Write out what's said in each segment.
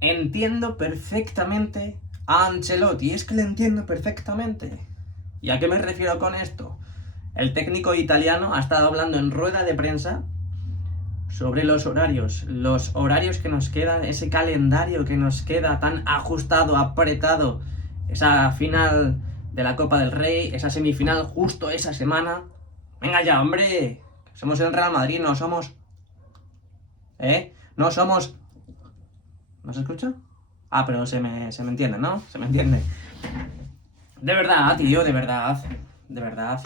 entiendo perfectamente a Ancelotti, es que le entiendo perfectamente. ¿Y a qué me refiero con esto? El técnico italiano ha estado hablando en rueda de prensa sobre los horarios que nos quedan, ese calendario que nos queda tan ajustado, apretado, esa final de la Copa del Rey, esa semifinal justo esa semana. Venga ya, hombre, somos el Real Madrid, no somos... No somos... ¿No se escucha? Ah, pero se me entiende, ¿no? Se me entiende. De verdad, tío, de verdad. De verdad.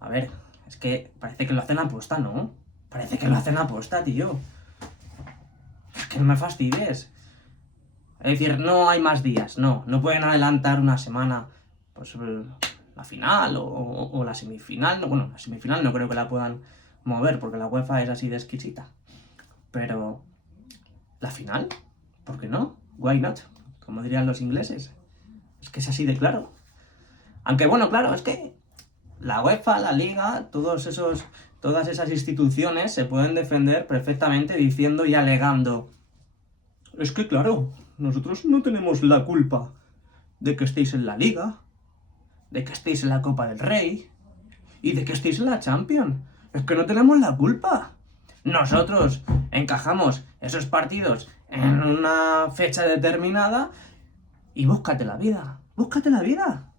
A ver, es que parece que lo hacen aposta, ¿no? Parece que lo hacen aposta, tío. Es que no me fastidies. Es decir, no hay más días, no pueden adelantar una semana, pues la final o la semifinal. No, bueno, la semifinal no creo que la puedan mover porque la UEFA es así de exquisita. Pero, ¿la final? ¿Por qué no? Why not? Como dirían los ingleses. Es que es así de claro. Aunque bueno, claro, es que la UEFA, la Liga, todas esas instituciones se pueden defender perfectamente diciendo y alegando: es que claro, nosotros no tenemos la culpa de que estéis en la Liga, de que estéis en la Copa del Rey y de que estéis en la Champions. Es que no tenemos la culpa. Nosotros encajamos esos partidos en una fecha determinada y búscate la vida. Búscate la vida.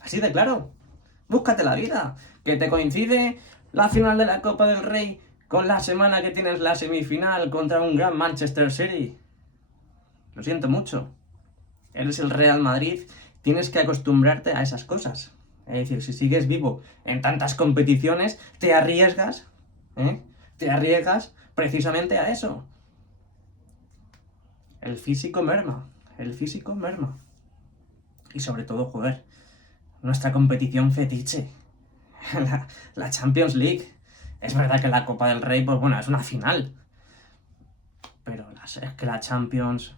Así de claro. Búscate la vida. Que te coincide la final de la Copa del Rey con la semana que tienes la semifinal contra un gran Manchester City. Lo siento mucho. Eres el Real Madrid, tienes que acostumbrarte a esas cosas. Es decir, si sigues vivo en tantas competiciones, te arriesgas, ¿eh? Te arriesgas precisamente a eso. El físico merma, el físico merma. Y sobre todo, joder, nuestra competición fetiche, la Champions League. Es verdad que la Copa del Rey, pues bueno, es una final. Pero es que la Champions,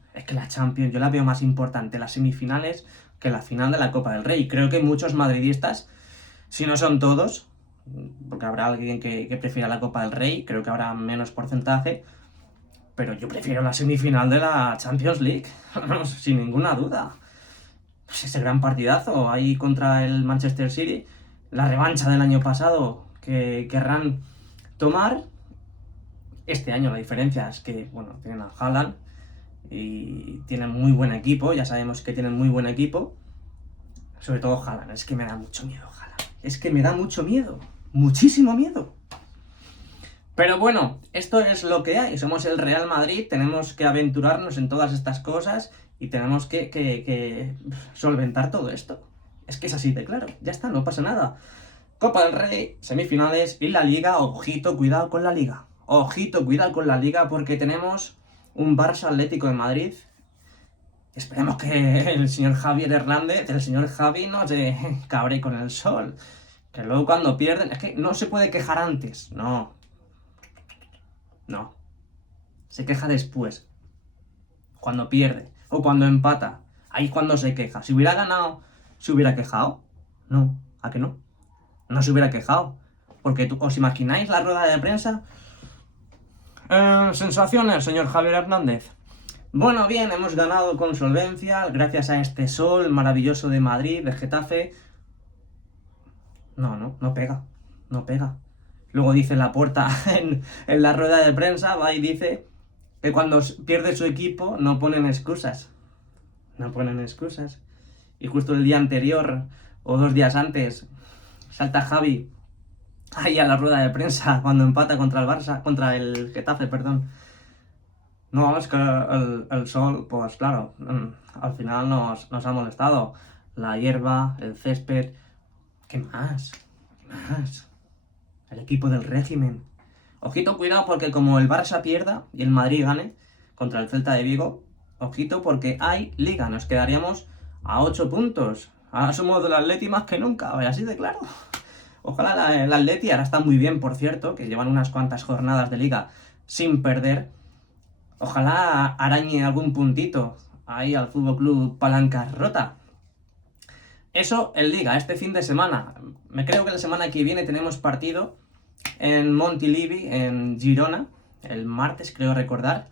yo la veo más importante las semifinales que la final de la Copa del Rey. Creo que muchos madridistas, si no son todos, porque habrá alguien que prefiera la Copa del Rey, creo que habrá menos porcentaje, pero yo prefiero la semifinal de la Champions League, sin ninguna duda. Pues ese gran partidazo ahí contra el Manchester City, la revancha del año pasado que querrán tomar. Este año la diferencia es que, bueno, tienen a Haaland y tienen muy buen equipo, ya sabemos que tienen muy buen equipo. Sobre todo Haaland, es que me da mucho miedo Haaland. Es que me da mucho miedo, muchísimo miedo. Pero bueno, esto es lo que hay, somos el Real Madrid, tenemos que aventurarnos en todas estas cosas y tenemos que solventar todo esto. Es que es así de claro, ya está, no pasa nada. Copa del Rey, semifinales y la Liga, ojito, cuidado con la Liga. Ojito, cuidado con la Liga porque tenemos un Barça Atlético de Madrid. Esperemos que el señor Javier Hernández, el señor Javi, no se cabre con el sol. Que luego cuando pierden, es que no se puede quejar antes, no. No. Se queja después. Cuando pierde. O cuando empata. Ahí es cuando se queja. Si hubiera ganado, ¿se hubiera quejado? No. ¿A qué no? No se hubiera quejado. Porque ¿os imagináis la rueda de prensa? Sensaciones, señor Javier Hernández. Bueno, bien, hemos ganado con solvencia, gracias a este sol maravilloso de Madrid, de Getafe. No pega, no pega. Luego dice Laporta en la rueda de prensa, va y dice que cuando pierde su equipo no ponen excusas. No ponen excusas. Y justo el día anterior, o 2 días antes, salta Javi ahí a la rueda de prensa cuando empata contra el Barça, contra el Getafe, perdón. No, es que el sol, pues claro, al final nos ha molestado. La hierba, el césped. ¿Qué más? ¿Qué más? El equipo del régimen. Ojito, cuidado, porque como el Barça pierda y el Madrid gane contra el Celta de Vigo, ojito, porque hay liga. Nos quedaríamos a 8 puntos. Ahora somos del Atleti más que nunca, así de claro. Ojalá el Atleti, ahora está muy bien, por cierto, que llevan unas cuantas jornadas de liga sin perder. Ojalá arañe algún puntito ahí al Fútbol Club Palanca Rota. Eso en Liga, este fin de semana. Me creo que la semana que viene tenemos partido en Montilivi, en Girona, el martes, creo recordar.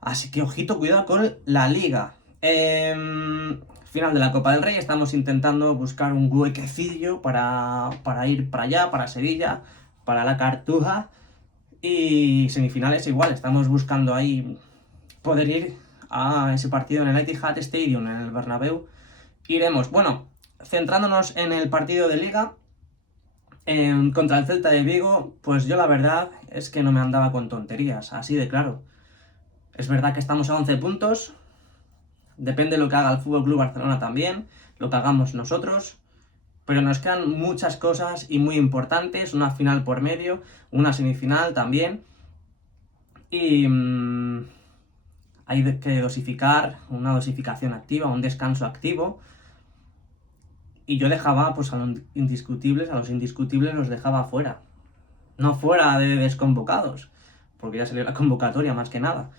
Así que ojito, cuidado con la Liga. Final de la Copa del Rey, estamos intentando buscar un huequecillo para ir para allá, para Sevilla, para la Cartuja. Y semifinales igual, estamos buscando ahí poder ir a ese partido en el Etihad Stadium, en el Bernabéu. Iremos, bueno, centrándonos en el partido de Liga, contra el Celta de Vigo, pues yo la verdad es que no me andaba con tonterías, así de claro. Es verdad que estamos a 11 puntos, depende de lo que haga el FC Barcelona también, lo que hagamos nosotros, pero nos quedan muchas cosas y muy importantes, una final por medio, una semifinal también, y hay que dosificar, una dosificación activa, un descanso activo, y yo dejaba pues a los indiscutibles los dejaba fuera, no fuera de desconvocados, porque ya salió la convocatoria más que nada.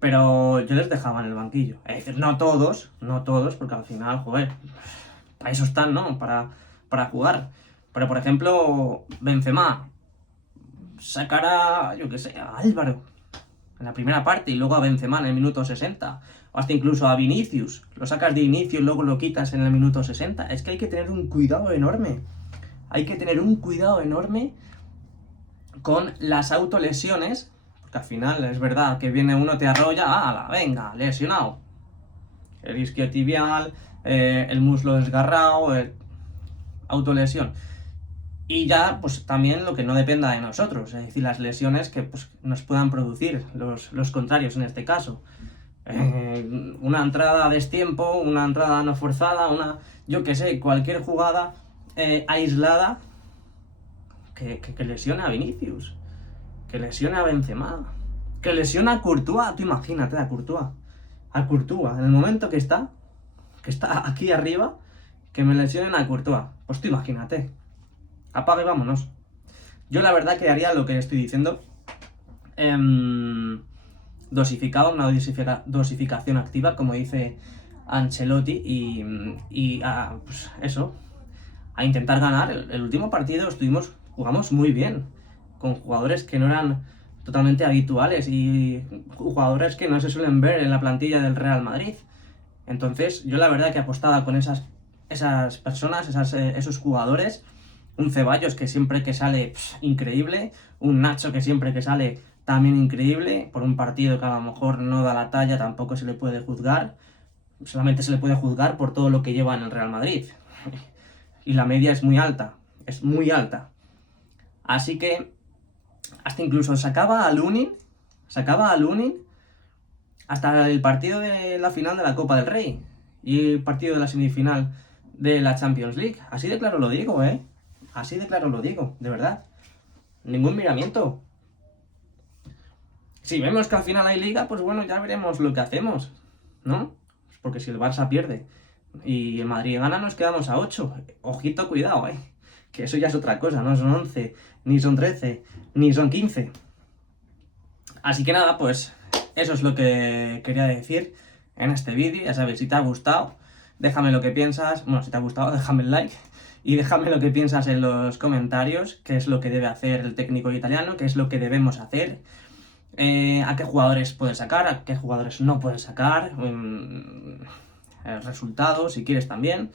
Pero yo les dejaba en el banquillo. Es decir, no todos, porque al final, joder, para eso están, ¿no? Para jugar. Pero, por ejemplo, Benzema, sacar a, yo qué sé, a Álvaro en la primera parte y luego a Benzema en el minuto 60. O hasta incluso a Vinicius. Lo sacas de inicio y luego lo quitas en el minuto 60. Es que hay que tener un cuidado enorme. Hay que tener un cuidado enorme con las autolesiones. Porque al final es verdad que viene uno, te arrolla, ¡ala! Venga, lesionado. El isquiotibial, el muslo desgarrado, autolesión. Y ya, pues también lo que no dependa de nosotros, es decir, las lesiones que pues, nos puedan producir los contrarios en este caso. Una entrada a destiempo, una entrada no forzada, yo que sé, cualquier jugada aislada que lesione a Vinicius, que lesione a Benzema, que lesione a Courtois. Tú imagínate a Courtois, en el momento que está aquí arriba, que me lesionen a Courtois. Pues tú imagínate, apaga y vámonos. Yo la verdad que haría lo que estoy diciendo, dosificado, una dosificación activa, como dice Ancelotti, y pues eso, a intentar ganar. El último partido jugamos muy bien, con jugadores que no eran totalmente habituales y jugadores que no se suelen ver en la plantilla del Real Madrid. Entonces, yo la verdad que apostaba con esas personas, esos jugadores. Un Ceballos que siempre que sale, increíble. Un Nacho que siempre que sale, también increíble. Por un partido que a lo mejor no da la talla, tampoco se le puede juzgar. Solamente se le puede juzgar por todo lo que lleva en el Real Madrid. Y la media es muy alta. Es muy alta. Así que hasta incluso sacaba a Lunin hasta el partido de la final de la Copa del Rey y el partido de la semifinal de la Champions League. Así de claro lo digo, así de claro lo digo, de verdad. Ningún miramiento. Si vemos que al final hay liga, pues bueno, ya veremos lo que hacemos, ¿no? Porque si el Barça pierde y el Madrid gana, nos quedamos a 8. Ojito, cuidado, que eso ya es otra cosa, no son 11, ni son 13, ni son 15. Así que nada, pues eso es lo que quería decir en este vídeo. Ya sabes, si te ha gustado, déjame lo que piensas. Bueno, si te ha gustado, déjame el like. Y déjame lo que piensas en los comentarios, qué es lo que debe hacer el técnico italiano, qué es lo que debemos hacer, a qué jugadores puedes sacar, a qué jugadores no puedes sacar, resultados, si quieres también.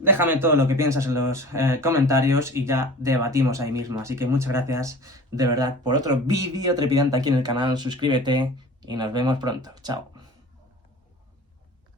Déjame todo lo que piensas en los comentarios y ya debatimos ahí mismo. Así que muchas gracias de verdad por otro vídeo trepidante aquí en el canal. Suscríbete y nos vemos pronto. Chao.